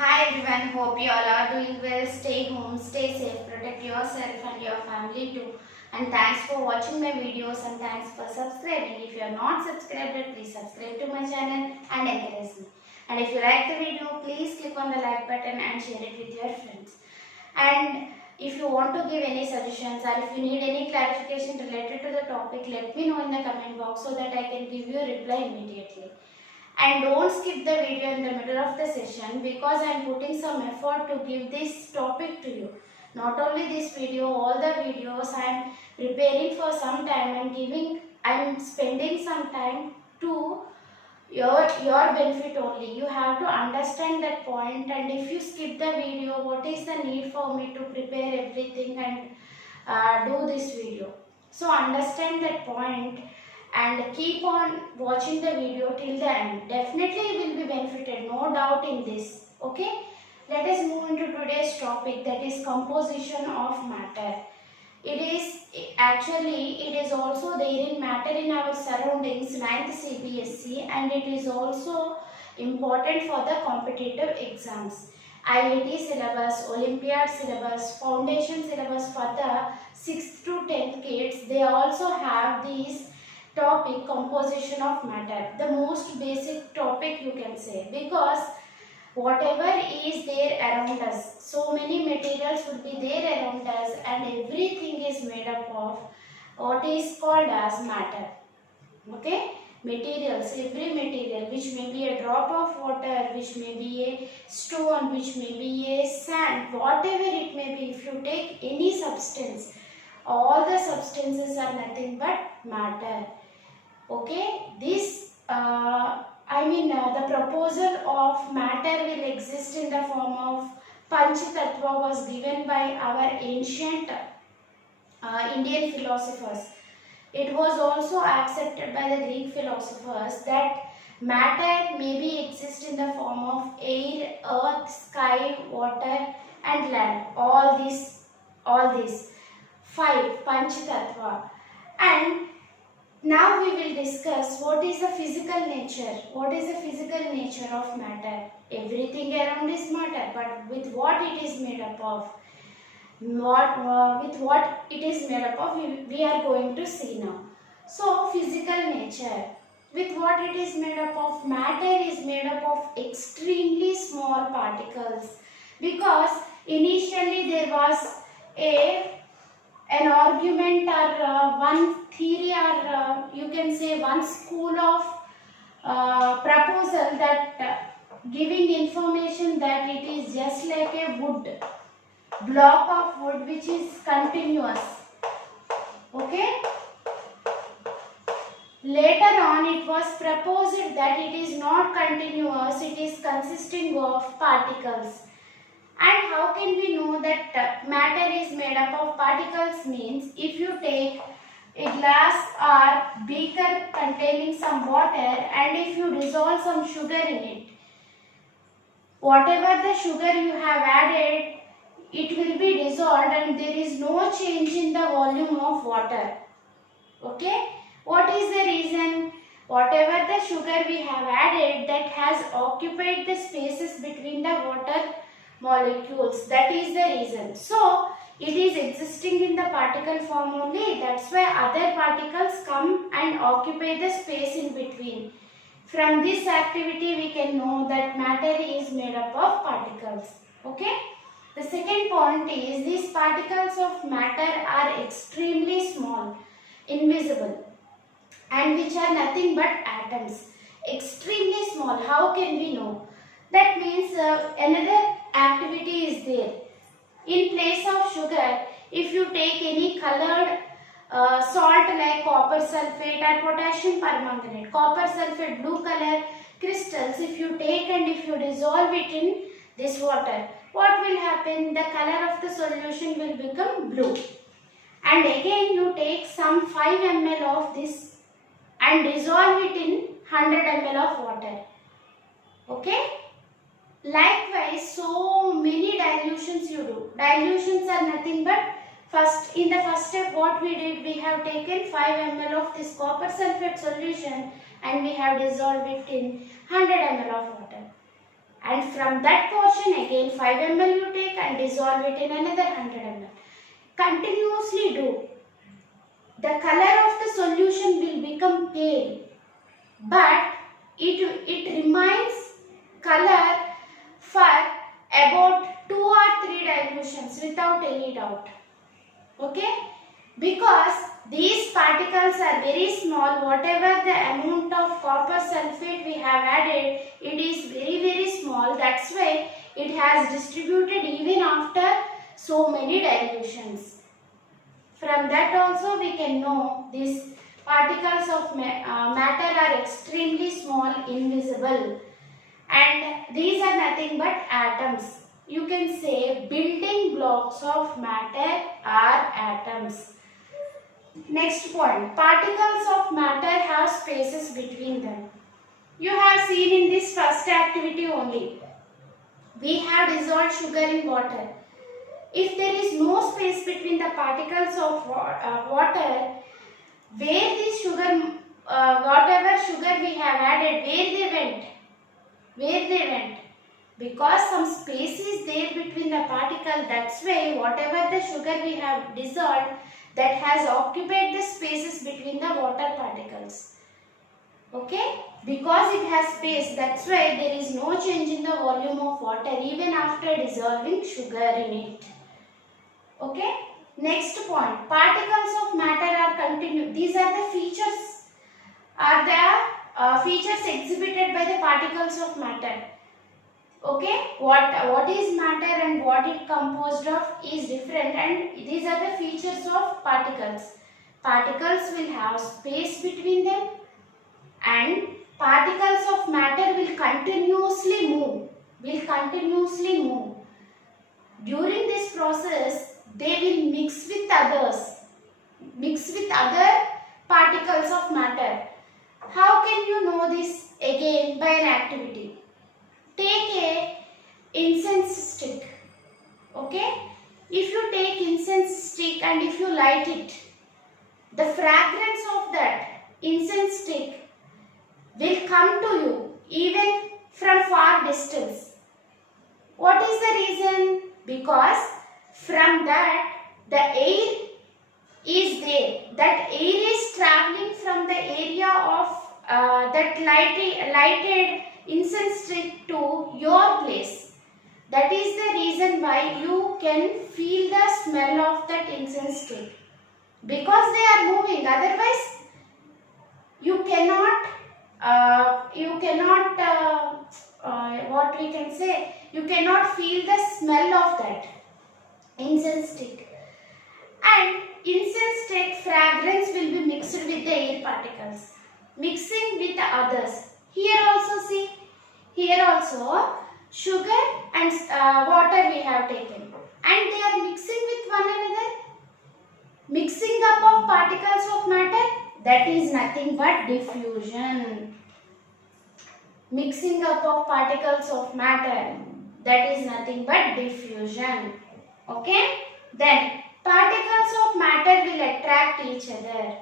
Hi everyone, hope you all are doing well. Stay home, stay safe, protect yourself and your family too. And thanks for watching my videos and thanks for subscribing. If you are not subscribed, please subscribe to my channel and encourage me. And if you like the video, please click on the like button and share it with your friends. And if you want to give any suggestions or if you need any clarification related to the topic, let me know in the comment box so that I can give you a reply immediately. And don't skip the video in the middle of the session because I am putting some effort to give this topic to you. Not only this video, all the videos I am preparing for some time and I am spending some time to your benefit only. You have to understand that point, and if you skip the video, what is the need for me to prepare everything and do this video? So understand that point and keep on watching the video till the end. Definitely you will be benefited, no doubt in this. Okay, let us move into today's topic, that is composition of matter. It is also there in matter in our surroundings, 9th CBSE, and it is also important for the competitive exams. IIT syllabus, Olympiad syllabus, foundation syllabus for the 6th to 10th kids, they also have these topic, composition of matter, the most basic topic you can say, because whatever is there around us, so many materials would be there around us and everything is made up of what is called as matter. Okay, materials, every material which may be a drop of water, which may be a stone, which may be a sand, whatever it may be, if you take any substance, all the substances are nothing but matter. Okay, this the proposal of matter will exist in the form of Panch Tattva was given by our ancient Indian philosophers. It was also accepted by the Greek philosophers that matter may be exist in the form of air, earth, sky, water and land. All these five Panch Tattva. And now we will discuss what is the physical nature. What is the physical nature of matter? Everything around is matter, but with what it is made up of? With what it is made up of, we are going to see now. So, physical nature. With what it is made up of? Matter is made up of extremely small particles, because initially there was an argument or one theory, or you can say one school of proposal that giving information that it is just like a wood, block of wood which is continuous. Okay. Later on it was proposed that it is not continuous, it is consisting of particles. And how can we know that matter is made up of particles? Means if you take a glass or beaker containing some water and if you dissolve some sugar in it, whatever the sugar you have added, it will be dissolved and there is no change in the volume of water. Okay? What is the reason? Whatever the sugar we have added, that has occupied the spaces between the water molecules. That is the reason. So, it is existing in the particle form only. That's why other particles come and occupy the space in between. From this activity, we can know that matter is made up of particles. Okay? The second point is these particles of matter are extremely small, invisible, and which are nothing but atoms. Extremely small. How can we know? That means another activity is there. In place of sugar, if you take any colored salt like copper sulfate or potassium permanganate, copper sulfate blue color crystals, if you take and if you dissolve it in this water, what will happen? The color of the solution will become blue. And again you take some 5 ml of this and dissolve it in 100 ml of water. Okay? Likewise, so many dilutions you do. Dilutions are nothing but in the first step what we did, we have taken 5 ml of this copper sulfate solution and we have dissolved it in 100 ml of water. and from that portion again 5 ml you take and dissolve it in another 100 ml. Continuously do. The color of the solution will become pale, but it remains color for about 2 or 3 dilutions without any doubt. Okay? Because these particles are very small, whatever the amount of copper sulfate we have added, it is very small. That's why it has distributed even after so many dilutions. From that also we can know these particles of matter are extremely small, invisible, and these are nothing but atoms. You can say building blocks of matter are atoms. Next point, particles of matter have spaces between them. You have seen in this first activity only. We have dissolved sugar in water. If there is no space between the particles of water, where this sugar, whatever sugar we have added, where they went? Where they went? Because some space is there between the particle, that's why whatever the sugar we have dissolved, that has occupied the spaces between the water particles. Okay? Because it has space, that's why there is no change in the volume of water even after dissolving sugar in it. Okay? Next point, particles of matter are continuous. These are the features, features exhibited by the particles of matter. Okay, what is matter and what it composed of is different, and these are the features of particles. Particles will have space between them, and particles of matter will continuously move. During this process, they will mix with other particles of matter. How can you know this? Again, by an activity. Take a incense stick. Okay? If you take incense stick and if you light it, the fragrance of that incense stick will come to you even from far distance. What is the reason? Because from that the air is there. That air is traveling from the area of that lighted incense stick to your place. That is the reason why you can feel the smell of that incense stick. Because they are moving, otherwise you cannot what we can say, you cannot feel the smell of that incense stick. And incense stick fragrance will be mixed with the air particles, mixing with the others. Here also see, here also sugar and water we have taken, and they are mixing with one another. Mixing up of particles of matter, that is nothing but diffusion. Mixing up of particles of matter, that is nothing but diffusion. Okay? Then particles of matter will attract each other.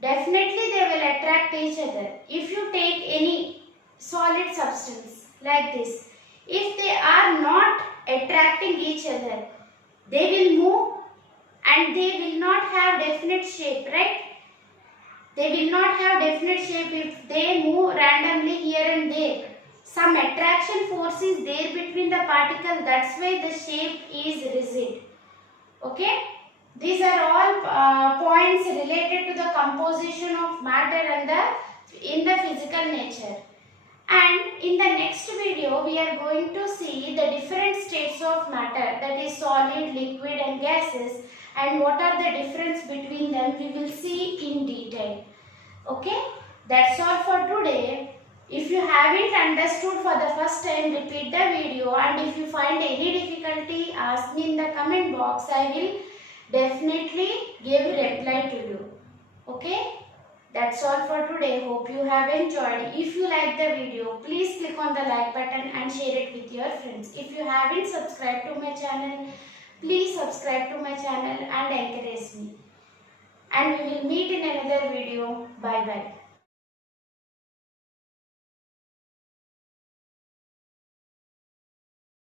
Definitely they will attract each other. If you take any solid substance like this, if they are not attracting each other, they will move and they will not have definite shape, right? They will not have definite shape if they move randomly here and there. Some attraction force is there between the particle, that's why the shape is rigid. Okay? These are all points related to the composition of matter and in the physical nature. And in the next video, we are going to see the different states of matter, that is solid, liquid and gases, and what are the difference between them, we will see in detail. Okay, that's all for today. If you haven't understood for the first time, repeat the video, and if you find any difficulty, ask me in the comment box. I will definitely give reply to you. Okay, that's all for today. Hope you have enjoyed. If you like the video, please click on the like button and share it with your friends. If you haven't subscribed to my channel, please subscribe to my channel and encourage me. And we will meet in another video. Bye bye.